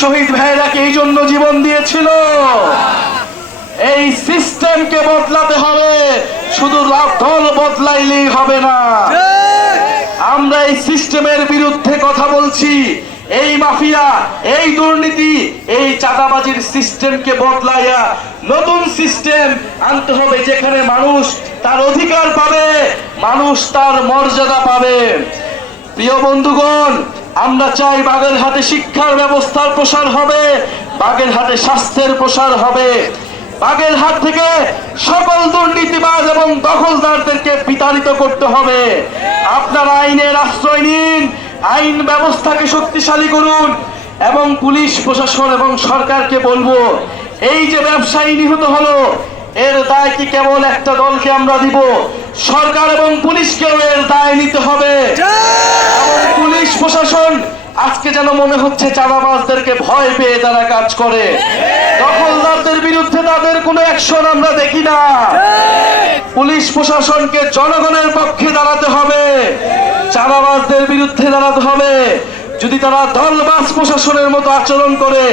শহীদ ভাইরাকে এই জন্য জীবন দিয়েছিল? এই সিস্টেমকে বদলাতে হবে, শুধু দল বদলাইলেই হবে না। আমরা এই সিস্টেমের বিরুদ্ধে কথা বলছি, এই মাফিয়া, এই দুর্নীতি, এই চাঁদাবাজির সিস্টেমকে বদলাইয়া নতুন সিস্টেম আনতে হবে যেখানে মানুষ তার অধিকার পাবে, মানুষ তার মর্যাদা পাবে। প্রিয় বন্ধুগণ, আমরা চাই বাগেরহাটে শিক্ষার ব্যবস্থার প্রসার হবে বাগেরহাটে স্বাস্থ্যের প্রসার হবে। বাগেরহাট থেকে সকল দুর্নীতিবাজ এবং দখলদারদেরকে বিতাড়িত করতে হবে। আপনারা আইনের আশ্রয় নিন, আইন ব্যবস্থাকে শক্তিশালী করুন এবং পুলিশ, প্রশাসন এবং সরকারকে বলব, এই যে ব্যবসায়ী নিহত হলো, এর দায় কি কেবল একটা দলকে আমরা দিব? সরকার এবং পুলিশকেও এর দায় নিতে হবে। পুলিশ প্রশাসন আজকে যেন মনে হচ্ছে চাঁদাবাজদেরকে ভয় পেয়ে তারা কাজ করে। দখলদারদের বিরুদ্ধে তাদের কোনো অ্যাকশন আমরা দেখি না। পুলিশ প্রশাসনকে জনগণের পক্ষে দাঁড়াতে হবে। চাঁদাবাজদের বিরুদ্ধে দাঁড়াতে হবে। যদি তারা দলবাজ প্রশাসনের মতো আচরণ করে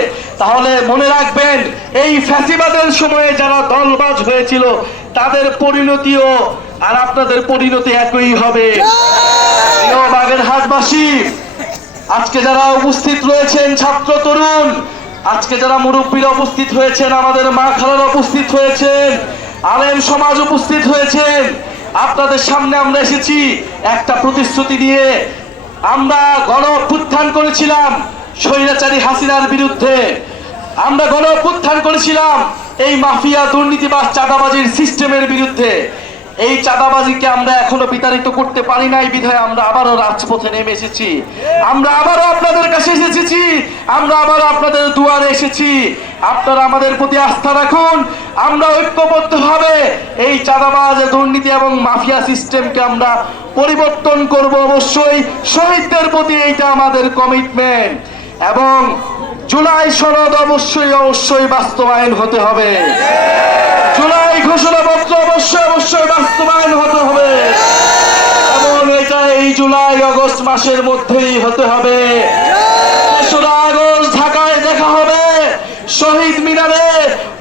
তাহলে মনে রাখবেন এই ফ্যাসিবাদের সময়ে যারা দলবাজ হয়েছিল তাদের পরিণতিও আর আপনাদের পরিণতি একই হবে। প্রিয় বাগেরহাটবাসী, আজকে যারা উপস্থিত রয়েছেন ছাত্র তরুণ, আজকে যারা মুরব্বীরা উপস্থিত হয়েছেন, আমাদের মা খালারা উপস্থিত হয়েছেন, আলেম সমাজ উপস্থিত হয়েছেন, আপনাদের সামনে আমরা এসেছি একটা প্রতিশ্রুতি নিয়ে। আমরা গণ অভ্যুত্থান করেছিলাম স্বৈরাচারী হাসিনার বিরুদ্ধে। আমরা গণ অভ্যুত্থান করেছিলাম এই মাফিয়া দুর্নীতিবাজ চাঁদাবাজির সিস্টেমের বিরুদ্ধে। এই চাঁদাবাজিকে আমরা এখনও বিতাড়িত করতে পারি নাই, বিধায় আমরা আবারও রাজপথে নেমে এসেছি। আমরা আবারও আপনাদের কাছে এসেছি, আমরা আবার আপনাদের দুয়ারে এসেছি। আপনারা আমাদের প্রতি আস্থা রাখুন, আমরা ঐক্যবদ্ধ ভাবে এই চাঁদাবাজ, দুর্নীতি এবং মাফিয়া সিস্টেমকে আমরা পরিবর্তন করব অবশ্যই। শহীদদের প্রতি এইটা আমাদের কমিটমেন্ট এবং জুলাই সনদ অবশ্যই অবশ্যই বাস্তবায়ন হতে হবে জুলাই ঘোষণাপত্র অবশ্যই অবশ্যই বাস্তবায়ন হতে হবে এবং এটা এই জুলাই আগস্ট মাসের মধ্যেই হতে হবে। তেসরা আগস্ট ঢাকায় দেখা হবে। শহীদ মিনারে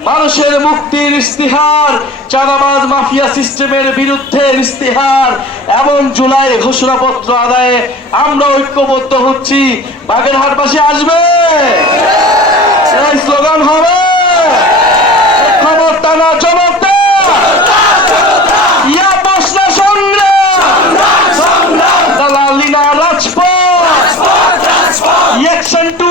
মানুষের মুক্তির ইস্তিহার চাঁদাবাজ মাফিয়া সিস্টেমের বিরুদ্ধে ইস্তিহার এবং জুলাই ঘোষণাপত্র আদায়ে আমরা ঐক্যবদ্ধ হচ্ছি। বাগেরহাটবাসী আসবে। স্লোগান হবে election to